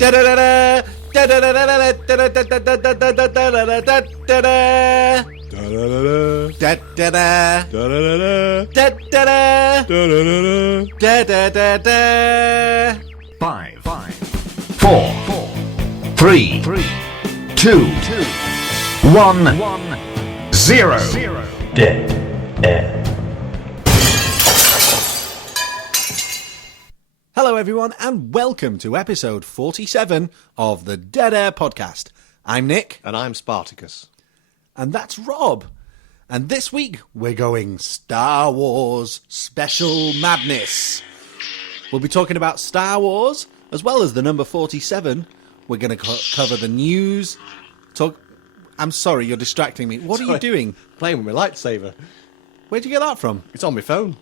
Five, four, three, two, one, zero. Dead air. Hello everyone and welcome to episode 47 of the Dead Air podcast. I'm Nick. And I'm Spartacus. And that's Rob. And this week we're going Star Wars Special Madness. We'll be talking about Star Wars as well as the number 47. We're going to cover the news. I'm sorry, you're distracting me. What are you doing? Playing with my lightsaber. Where'd you get that from? It's on my phone.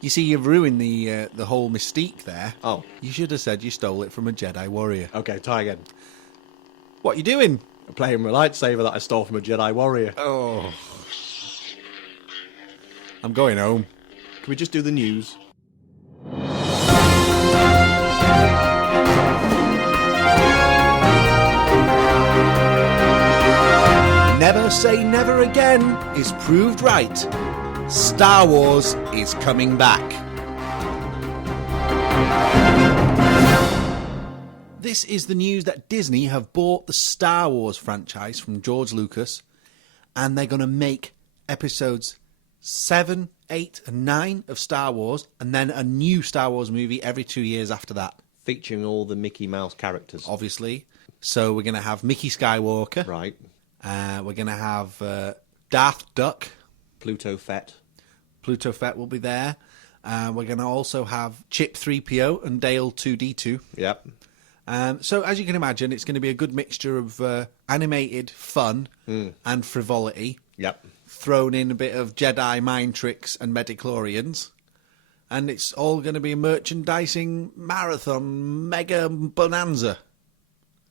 You see, you've ruined the whole mystique there. Oh. You should have said you stole it from a Jedi warrior. Okay, try again. What are you doing? I'm playing with my lightsaber that I stole from a Jedi warrior. Oh. I'm going home. Can we just do the news? Never say never again is proved right. Star Wars is coming back. This is the news that Disney have bought the Star Wars franchise from George Lucas, and they're going to make episodes 7, 8 and 9 of Star Wars, and then a new Star Wars movie every 2 years after that. Featuring all the Mickey Mouse characters. Obviously. So we're going to have Mickey Skywalker. Right. We're going to have Darth Duck. Pluto Fett. Pluto Fett will be there. We're going to also have Chip 3PO and Dale 2D2. Yep. So as you can imagine, it's going to be a good mixture of animated fun and frivolity. Yep. Thrown in a bit of Jedi mind tricks and Metachlorians. And it's all going to be a merchandising marathon mega bonanza.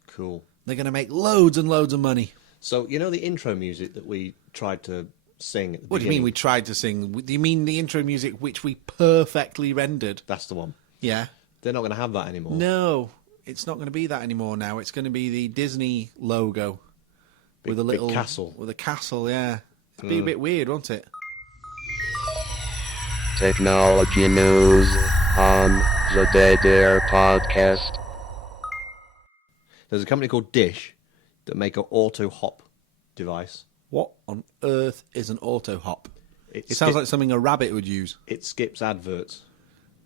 Cool. They're going to make loads and loads of money. So, you know the intro music that we tried to sing at the What do you beginning? mean we tried to sing? Do you mean the intro music which we perfectly rendered? That's the one. Yeah. They're not going to have that anymore. No, it's not going to be that anymore now. It's going to be the Disney logo with a little big castle. With a castle, yeah. It'd be a bit weird, won't it? Technology news on the Dead Air podcast. There's a company called Dish that make an auto-hop device. What on earth is an auto hop? It sounds like something a rabbit would use. It skips adverts.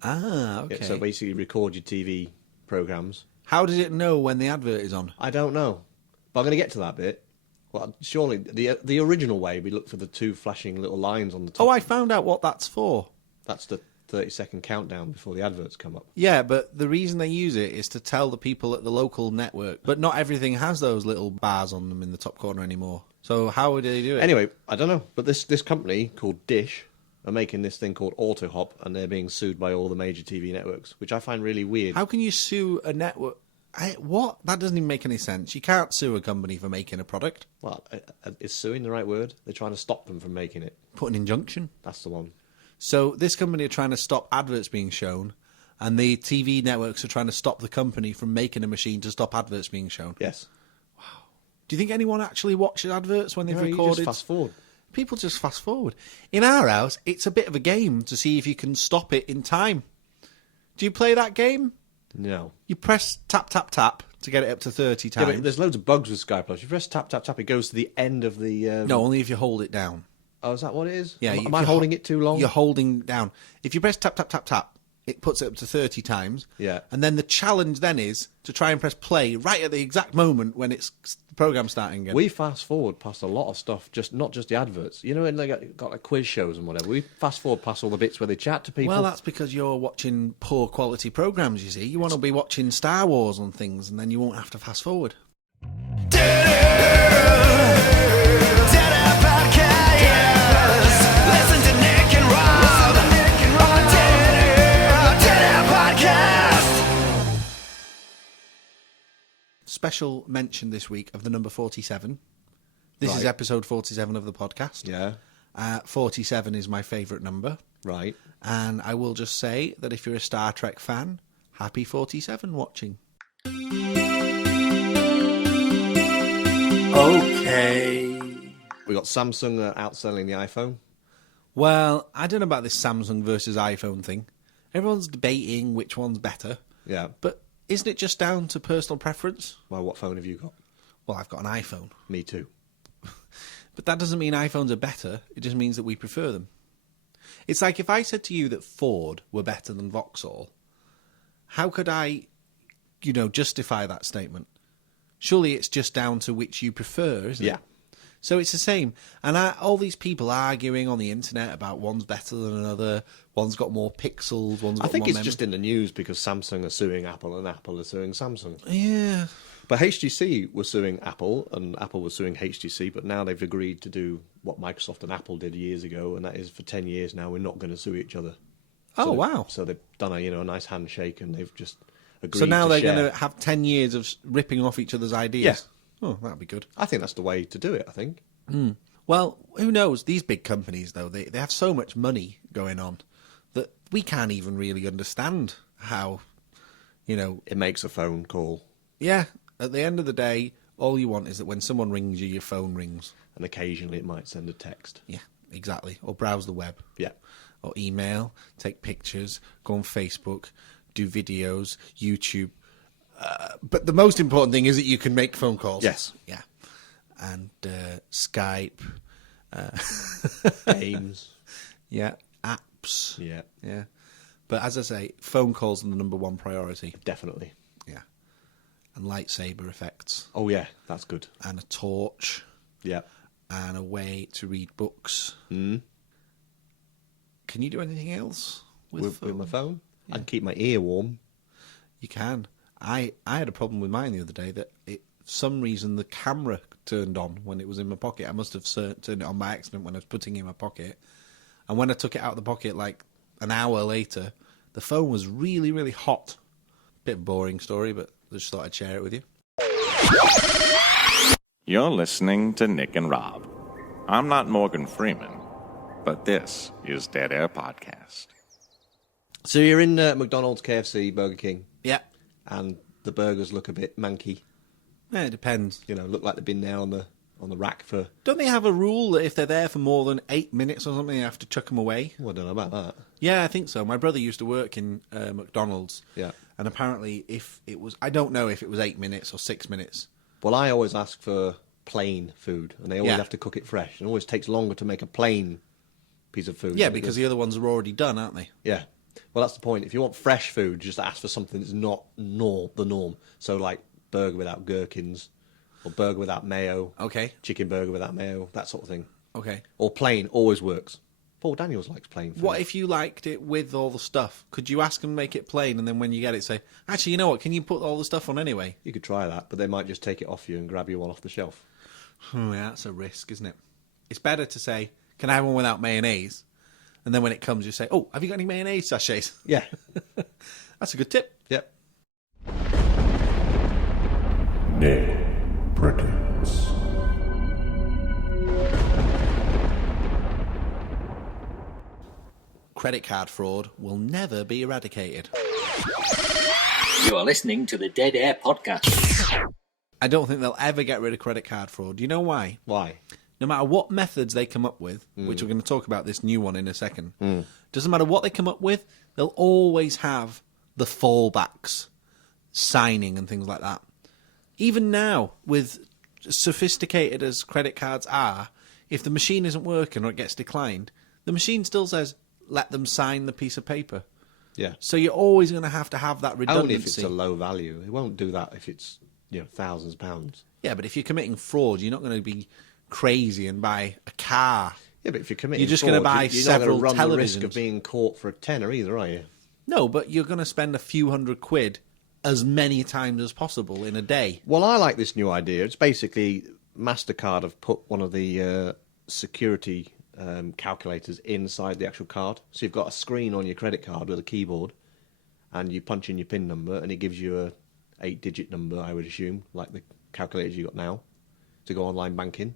Ah, okay. So basically record your TV programs. How does it know when the advert is on? I don't know. But I'm going to get to that bit. Well, surely the original way, we look for the two flashing little lines on the top. Oh, I found out what that's for. That's the 30-second countdown before the adverts come up. Yeah, but the reason they use it is to tell the people at the local network. But not everything has those little bars on them in the top corner anymore. So how would they do it? Anyway, I don't know. But this company called Dish are making this thing called AutoHop, and they're being sued by all the major TV networks, which I find really weird. How can you sue a network? What? That doesn't even make any sense. You can't sue a company for making a product. Well, is suing the right word? They're trying to stop them from making it. Put an injunction. That's the one. So this company are trying to stop adverts being shown, and the TV networks are trying to stop the company from making a machine to stop adverts being shown. Yes. Do you think anyone actually watches adverts when they've recorded? You just fast forward. People just fast forward. In our house, it's a bit of a game to see if you can stop it in time. Do you play that game? No. You press tap, tap, tap to get it up to 30 times. Yeah, but there's loads of bugs with Sky Plus. You press tap, tap, tap, it goes to the end of the... No, only if you hold it down. Oh, is that what it is? Yeah. Am I holding it too long? You're holding down. If you press tap, tap, tap, tap, it puts it up to 30 times. Yeah. And then the challenge then is to try and press play right at the exact moment when it's the program's starting again. We fast forward past a lot of stuff, not just the adverts. You know, when they got like quiz shows and whatever. We fast forward past all the bits where they chat to people. Well, that's because you're watching poor quality programs, you see. You want to be watching Star Wars and things, and then you won't have to fast forward. Special mention this week of the number 47. This is episode 47 of the podcast. Yeah. 47 is my favourite number. Right. And I will just say that if you're a Star Trek fan, happy 47 watching. Okay. We got Samsung outselling the iPhone. Well, I don't know about this Samsung versus iPhone thing. Everyone's debating which one's better. Yeah. But isn't it just down to personal preference? Well, what phone have you got? Well, I've got an iPhone. Me too. But that doesn't mean iPhones are better. It just means that we prefer them. It's like if I said to you that Ford were better than Vauxhall, how could I, justify that statement? Surely it's just down to which you prefer, isn't it? Yeah. So it's the same. And all these people arguing on the internet about one's better than another, one's got more pixels, one's got more I think it's memory. just in the news because Samsung are suing Apple and Apple are suing Samsung. Yeah. But HTC was suing Apple and Apple was suing HTC, but now they've agreed to do what Microsoft and Apple did years ago, and that is for 10 years now we're not going to sue each other. Oh, wow. So they've done a nice handshake and they've just agreed So now to they're share. going to have 10 years of ripping off each other's ideas? Yeah. Oh, that'd be good. I think that's the way to do it, I think. Well, who knows? These big companies, though, they have so much money going on that we can't even really understand how, It makes a phone call Yeah, at the end of the day, all you want is that when someone rings you, your phone rings. and occasionally it might send a text. Yeah, exactly. Or browse the web. Yeah. Or email, take pictures, go on Facebook, do videos, YouTube. But the most important thing is that you can make phone calls. Yes. Yeah. And Skype. Games. Yeah. Apps. Yeah, Yeah. But as I say, phone calls are the number one priority. definitely. Yeah. And lightsaber effects. Oh, yeah, that's good. And a torch. Yeah. And a way to read books. Mm. Can you do anything else With my phone? I can keep my ear warm. You can. I had a problem with mine the other day that for some reason the camera turned on when it was in my pocket. I must have turned it on by accident when I was putting it in my pocket. And when I took it out of the pocket like an hour later, the phone was really, really hot. Bit of a boring story, but I just thought I'd share it with you. You're listening to Nick and Rob. I'm not Morgan Freeman, but this is Dead Air Podcast. So you're in McDonald's, KFC, Burger King, Yeah. and the burgers look a bit manky. Yeah, it depends. Look like they've been there on the rack for... Don't they have a rule that if they're there for more than 8 minutes or something, you have to chuck them away? Oh, I don't know about that. Yeah, I think so. My brother used to work in McDonald's. Yeah. And apparently if it was... I don't know if it was 8 minutes or 6 minutes. Well, I always ask for plain food, and they always Yeah. have to cook it fresh. It always takes longer to make a plain piece of food. Yeah, than it because does- the other ones are already done, aren't they? Yeah. Well, that's the point. If you want fresh food, just ask for something that's not the norm. So, like, burger without gherkins, or burger without mayo, Okay. chicken burger without mayo, that sort of thing. Okay. Or plain always works. Paul Daniels likes plain food. What if you liked it with all the stuff? Could you ask them to make it plain, and then when you get it, say, actually, you know what, can you put all the stuff on anyway? You could try that, but they might just take it off you and grab you one off the shelf. Oh, yeah, that's a risk, isn't it? It's better to say, can I have one without mayonnaise? And then when it comes, you say, oh, have you got any mayonnaise sachets? Yeah. That's a good tip. Yep. Nick Crickets. Credit card fraud will never be eradicated. You are listening to the Dead Air Podcast. I don't think they'll ever get rid of credit card fraud. Do you know why? Why? No matter what methods they come up with, which we're going to talk about this new one in a second, doesn't matter what they come up with, they'll always have the fallbacks, signing and things like that. Even now, with sophisticated as credit cards are, if the machine isn't working or it gets declined, the machine still says, let them sign the piece of paper. Yeah. So you're always going to have that redundancy. Only if it's a low value. It won't do that if it's, thousands of pounds. Yeah, but if you're committing fraud, you're not going to be crazy and buy a car. Yeah, but if you're committing You're just gonna fraud, buy you're several not going to run the risk televisions. of being caught for a tenner either, are you? No, but you're going to spend a few £100 as many times as possible in a day. Well, I like this new idea. It's basically MasterCard have put one of the security calculators inside the actual card. So you've got a screen on your credit card with a keyboard, and you punch in your PIN number, and it gives you a 8-digit number, I would assume, like the calculators you got now, to go online banking.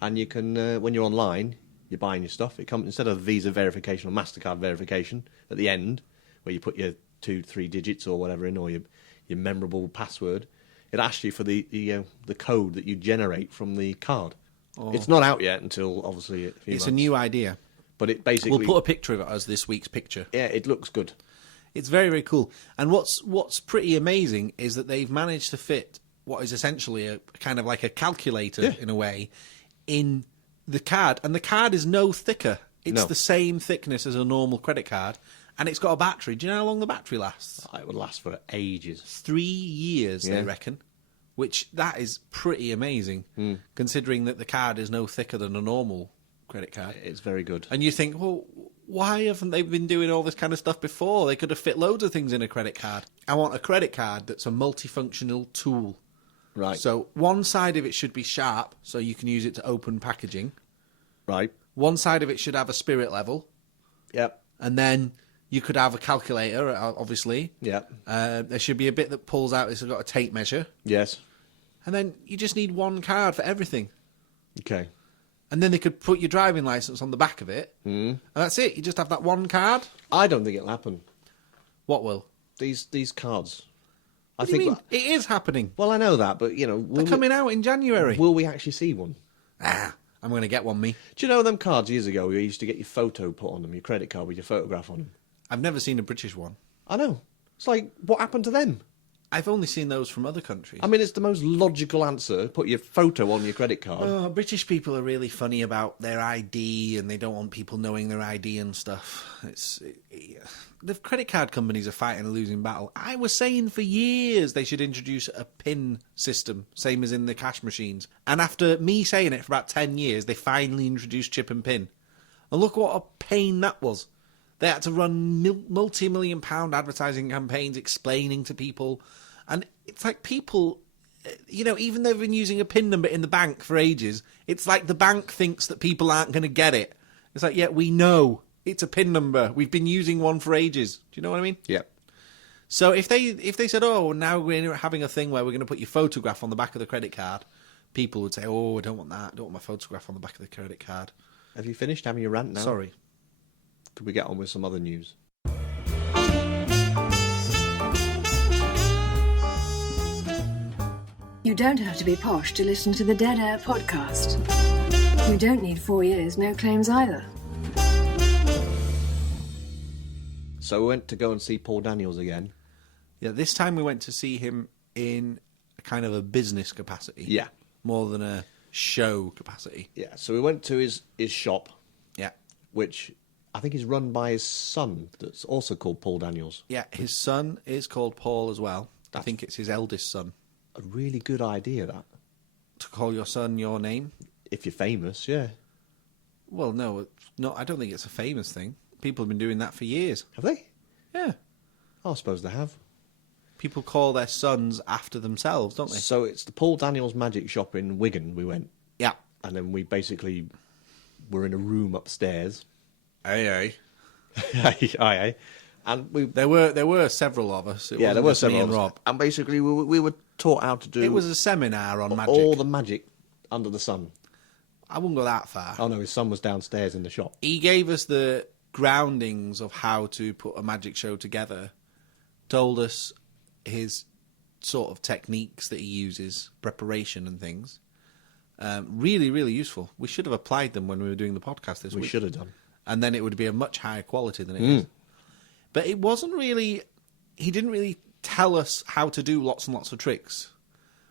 And you can, when you're online, you're buying your stuff. It comes instead of Visa verification or MasterCard verification at the end, where you put your 2-3 digits or whatever in, or your memorable password. it asks you for the code that you generate from the card. It's not out yet until obviously a few It's months. a new idea. But it basically... We'll put a picture of it as this week's picture. Yeah, it looks good. It's very, very cool. And what's pretty amazing is that they've managed to fit what is essentially a kind of like a calculator in a way in the card. And the card is no thicker. It's the same thickness as a normal credit card. And it's got a battery. Do you know how long the battery lasts? It would last for ages. 3 years, they reckon. Which, that is pretty amazing, considering that the card is no thicker than a normal credit card. It's very good. And you think, well, why haven't they been doing all this kind of stuff before? They could have fit loads of things in a credit card. I want a credit card that's a multifunctional tool. Right. So one side of it should be sharp, so you can use it to open packaging. Right. One side of it should have a spirit level. Yep. And then you could have a calculator, obviously. Yep. There should be a bit that pulls out. It's got a tape measure. Yes. And then you just need one card for everything. Okay. And then they could put your driving licence on the back of it. And that's it. You just have that one card. I don't think it'll happen. What will? These cards. What do you mean? It is happening. Well, I know that, but, They're coming out in January. Will we actually see one? I'm going to get one, me. Do you know them cards years ago where you used to get your photo put on them, your credit card with your photograph on them? I've never seen a British one. I know. It's like, what happened to them? I've only seen those from other countries. I mean, it's the most logical answer. Put your photo on your credit card. Oh, British people are really funny about their ID, and they don't want people knowing their ID and stuff. The credit card companies are fighting a losing battle. I was saying for years they should introduce a PIN system, same as in the cash machines. And after me saying it for about 10 years, they finally introduced chip and PIN. And look what a pain that was. They had to run multi-million pound advertising campaigns explaining to people. And it's like people, even though they've been using a PIN number in the bank for ages, it's like the bank thinks that people aren't going to get it. It's like, yeah, we know it's a PIN number. We've been using one for ages. Do you know what I mean? Yeah. So if they said, oh, now we're having a thing where we're going to put your photograph on the back of the credit card, people would say, oh, I don't want that. I don't want my photograph on the back of the credit card. Have you finished having your rant now? Sorry. Could we get on with some other news? You don't have to be posh to listen to the Dead Air podcast. You don't need 4 years, no claims either. So we went to go and see Paul Daniels again. Yeah, this time we went to see him in a kind of a business capacity. Yeah. More than a show capacity. Yeah, so we went to his shop, Yeah. which I think is run by his son, that's also called Paul Daniels. Yeah, his son is called Paul as well. I think it's his eldest son. A really good idea, that. To call your son your name? If you're famous, yeah. Well, no, I don't think it's a famous thing. People have been doing that for years. Have they? Yeah. I suppose they have. People call their sons after themselves, don't they? So it's the Paul Daniels Magic Shop in Wigan we went. Yeah. And then we basically were in a room upstairs. Aye. Aye. And There were several of us. It there wasn't were just me several and of us. Rob. And basically we were taught how to do It was a seminar on magic. all the magic under the sun. I wouldn't go that far. Oh no, his son was downstairs in the shop. He gave us the groundings of how to put a magic show together, told us his sort of techniques that he uses, preparation and things. Really, really useful. We should have applied them when we were doing the podcast this week. We should have done. And then it would be a much higher quality than it is. But it wasn't really... He didn't really tell us how to do lots and lots of tricks,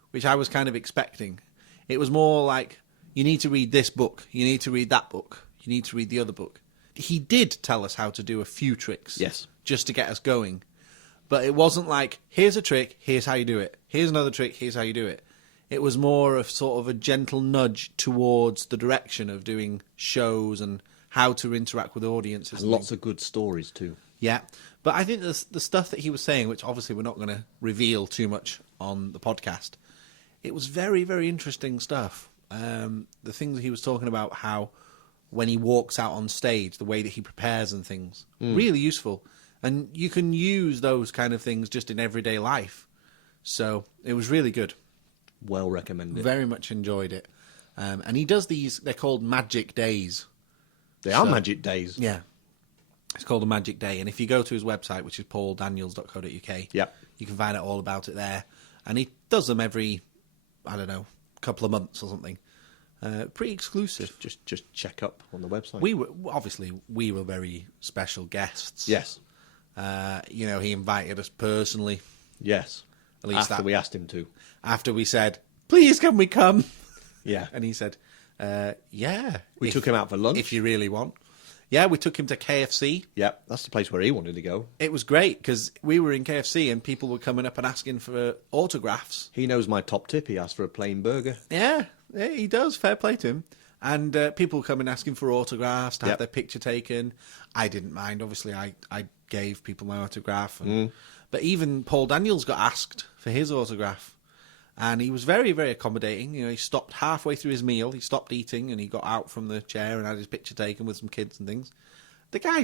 which I was kind of expecting. It was more like, you need to read this book, you need to read that book, you need to read the other book. He did tell us how to do a few tricks. Yes. Just to get us going. But it wasn't like, here's a trick, here's how you do it. Here's another trick, here's how you do it. It was more of sort of a gentle nudge towards the direction of doing shows and how to interact with audiences. And lots of good stories too. Yeah. But I think the stuff that he was saying, which obviously we're not going to reveal too much on the podcast, it was very, very interesting stuff. The things that he was talking about, how when he walks out on stage, the way that he prepares and things, really useful. And you can use those kind of things just in everyday life. So it was really good. Well recommended. Very much enjoyed it. And he does these, they're called magic days. They are magic days. Yeah. It's called a magic day. And if you go to his website, which is pauldaniels.co.uk, Yep. you can find out all about it there. And he does them every, I don't know, couple of months or something. Pretty exclusive. Just check up on the website. We were very special guests. Yes. He invited us personally. Yes. At least after we asked him to. After we said, please can we come? Yeah. And he said, yeah. We took him out for lunch. If you really want. Yeah, we took him to KFC. Yeah, that's the place where he wanted to go. It was great because we were in KFC and people were coming up and asking for autographs. He knows my top tip. He asked for a plain burger. Yeah, he does. Fair play to him. And people coming asking for autographs, to have their picture taken. I didn't mind. Obviously, I gave people my autograph. But even Paul Daniels got asked for his autograph. And he was very, very accommodating. He stopped halfway through his meal. He stopped eating and he got out from the chair and had his picture taken with some kids and things. The guy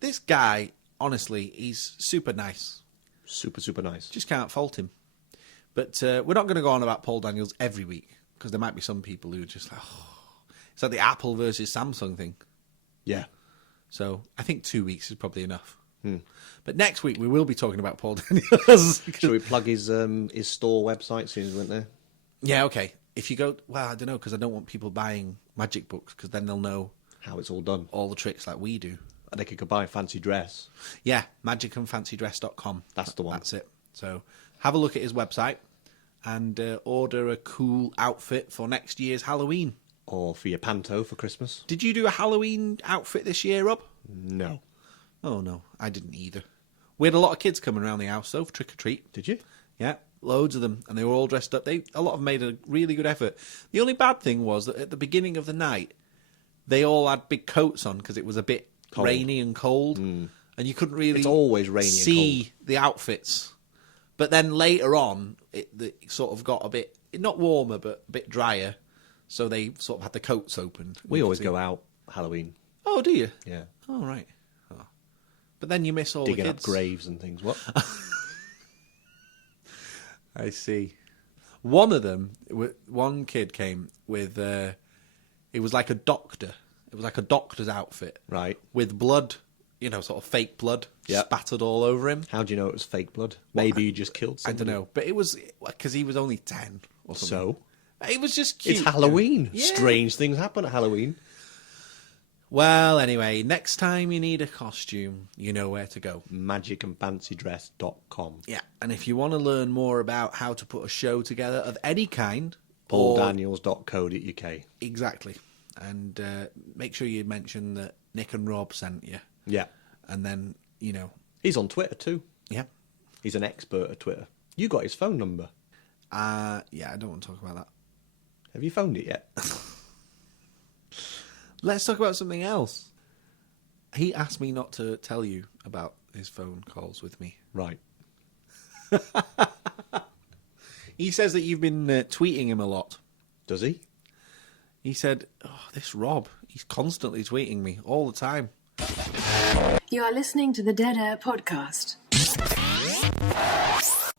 this guy, honestly, he's super nice. Super, super nice. Just can't fault him. But we're not going to go on about Paul Daniels every week because there might be some people who are just like, it's like the Apple versus Samsung thing. Yeah. So I think 2 weeks is probably enough. But next week we will be talking about Paul Daniels. Shall we plug his store website since we went there? Yeah, okay. If you go, I don't know, because I don't want people buying magic books because then they'll know how it's all done, all the tricks like we do. And they could buy a fancy dress. Yeah, magicandfancydress.com. That's the one. That's it. So have a look at his website and order a cool outfit for next year's Halloween. Or for your panto for Christmas. Did you do a Halloween outfit this year, Rob? No. Oh, no, I didn't either. We had a lot of kids coming around the house, though, for trick-or-treat. Did you? Yeah, loads of them, and they were all dressed up. A lot of them made a really good effort. The only bad thing was that at the beginning of the night, they all had big coats on because it was a bit rainy and cold, and you couldn't really it's always rainy see and cold. The outfits. But then later on, it sort of got a bit, not warmer, but a bit drier, so they sort of had the coats open. We always go out Halloween. Oh, do you? Yeah. Oh, right. But then you miss all digging the kids. Up graves and things. What? I see. One of them, one kid came with, it was like a doctor. It was like a doctor's outfit. Right. With blood, sort of fake blood spattered all over him. How do you know it was fake blood? Maybe you just killed somebody. I don't know. But it was, because he was only 10 or something. So? It was just cute. It's Halloween. Yeah. Strange things happen at Halloween. Well, anyway, next time you need a costume, you know where to go. magicandfancydress.com. Yeah, and if you want to learn more about how to put a show together of any kind... pauldaniels.co.uk. Exactly. And make sure you mention that Nick and Rob sent you. Yeah. And then, He's on Twitter too. Yeah. He's an expert at Twitter. You got his phone number. Yeah, I don't want to talk about that. Have you phoned it yet? Let's talk about something else. He asked me not to tell you about his phone calls with me. Right. He says that you've been tweeting him a lot. Does he? He said, this Rob, he's constantly tweeting me all the time. You are listening to the Dead Air podcast.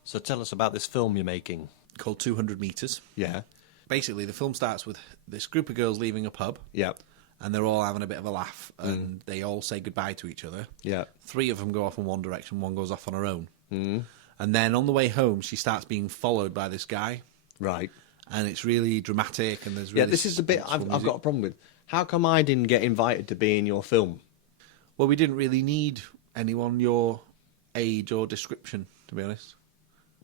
So tell us about this film you're making. Called 200 Metres. Yeah. Basically, the film starts with this group of girls leaving a pub. Yeah. And they're all having a bit of a laugh, and they all say goodbye to each other. Yeah. 3 of them go off in one direction, 1 goes off on her own. And then on the way home, she starts being followed by this guy. Right. And it's really dramatic, and there's really... Yeah, this is the bit I've got a problem with. How come I didn't get invited to be in your film? Well, we didn't really need anyone your age or description, to be honest.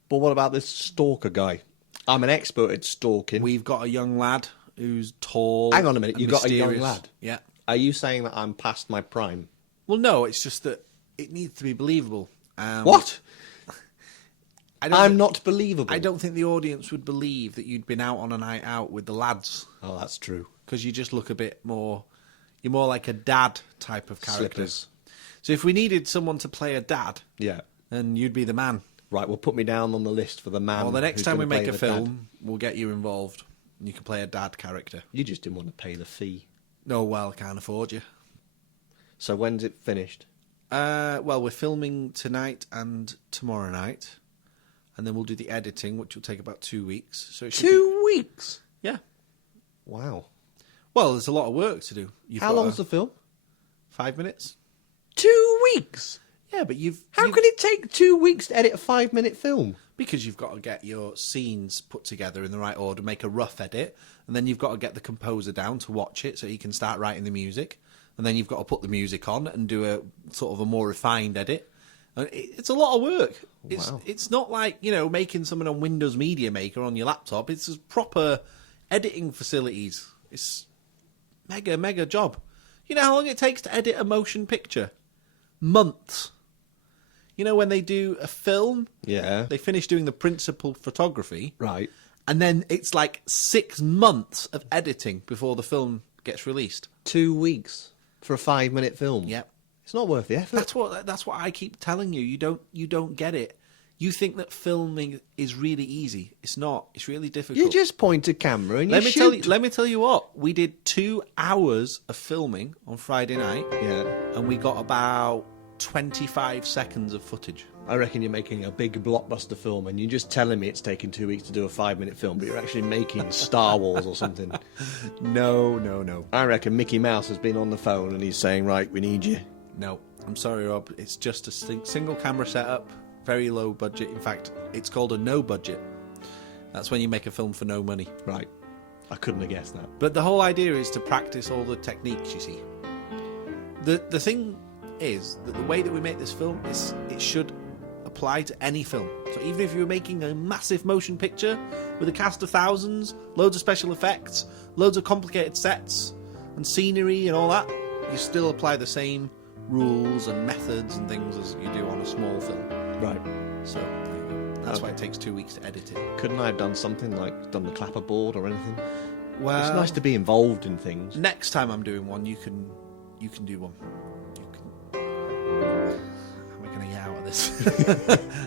But what about this stalker guy? I'm an expert at stalking. We've got a young lad who's tall. Hang on a minute, and you've got a mysterious. young lad? Yeah. Are you saying that I'm past my prime? Well, no, it's just that it needs to be believable. What? I'm not not believable. I don't think the audience would believe that you'd been out on a night out with the lads. Oh, that's true. Because you just look a bit more... You're more like a dad type of character. Slippers. So if we needed someone to play a dad, Yeah. then you'd be the man. Right, well, put me down on the list for the man. Well, the next who's time we gonna make play a the dad. film, we'll get you involved. And you can play a dad character. You just didn't want to pay the fee. No, well, can't afford you. So when's it finished? Well, we're filming tonight and tomorrow night. And then we'll do the editing, which will take about 2 weeks. So it should 2 weeks? Yeah. Wow. Well, there's a lot of work to do. How long's the film? 5 minutes. 2 weeks? Yeah, but How can it take 2 weeks to edit a 5-minute film? Because you've got to get your scenes put together in the right order, make a rough edit, and then you've got to get the composer down to watch it so he can start writing the music. And then you've got to put the music on and do a sort of a more refined edit. And it's a lot of work. It's not like, you know, making something on Windows Media Maker on your laptop. It's proper editing facilities. It's mega job. You know how long it takes to edit a motion picture? Months. You know, when they do a film, they finish doing the principal photography. Right. And then it's like 6 months of editing before the film gets released. 2 weeks for a 5-minute film. Yep. It's not worth the effort. That's what I keep telling you. You don't get it. You think that filming is really easy. It's not. It's really difficult. You just point a camera and you shoot. Let me tell you what. We did 2 hours of filming on Friday night. Yeah. And we got about 25 seconds of footage. I reckon you're making a big blockbuster film and you're just telling me it's taken 2 weeks to do a 5-minute film, but you're actually making Star Wars or something. No. I reckon Mickey Mouse has been on the phone and he's saying, right, we need you. No, I'm sorry, Rob. It's just a single camera setup, very low budget. In fact, it's called a no budget. That's when you make a film for no money. Right. I couldn't have guessed that. But the whole idea is to practice all the techniques, you see. The thing is that the way that we make this film is it should apply to any film. So even if you're making a massive motion picture with a cast of thousands, loads of special effects, loads of complicated sets and scenery and all that, you still apply the same rules and methods and things as you do on a small film. Right. So that's why it takes 2 weeks to edit it. Couldn't I have done something like done the clapperboard or anything? Well, it's nice to be involved in things. Next time I'm doing one, you can do one. How am I going to get out of this?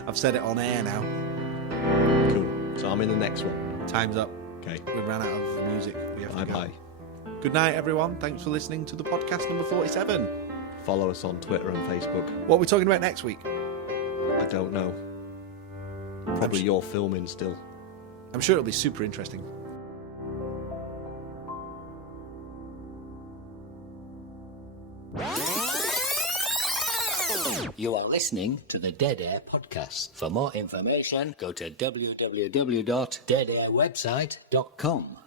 I've said it on air now. Cool. So I'm in the next one. Time's up. Okay. We ran out of music. We have to go. Bye. Good night, everyone. Thanks for listening to the podcast number 47. Follow us on Twitter and Facebook. What are we talking about next week? I don't know. Probably your filming still. I'm sure it'll be super interesting. You are listening to the Dead Air Podcast. For more information, go to www.deadairwebsite.com.